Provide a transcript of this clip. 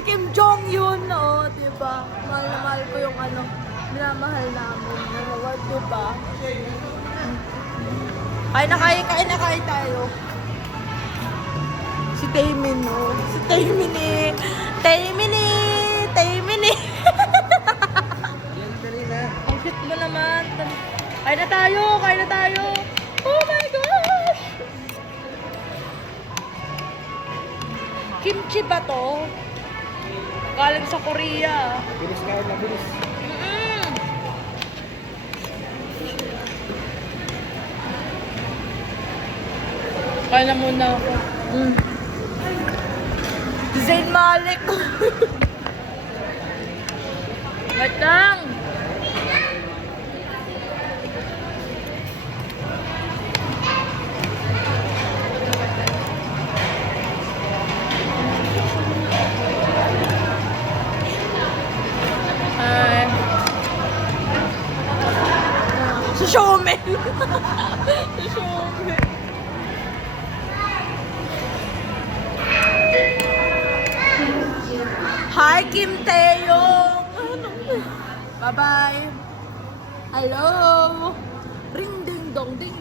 Si Kim Jong yun, oh, diba? Mahal na mahal ko yung ano, minamahal namin. Nawag, diba? Kain tayo. Si Taemin, oh. Si Taemin eh. Taemin eh. Taemin eh. Ang cute mo naman. Kain na tayo. Oh my gosh! Kimchi ba to? Galing sa Korea. Bilis kain na, bilis. Kain na muna ako. Zayn Malik. Wait lang. Sa Xiaomi. Sa Xiaomi. Hi, Kim Taeyong! Bye-bye! Hello! Ring ding dong ding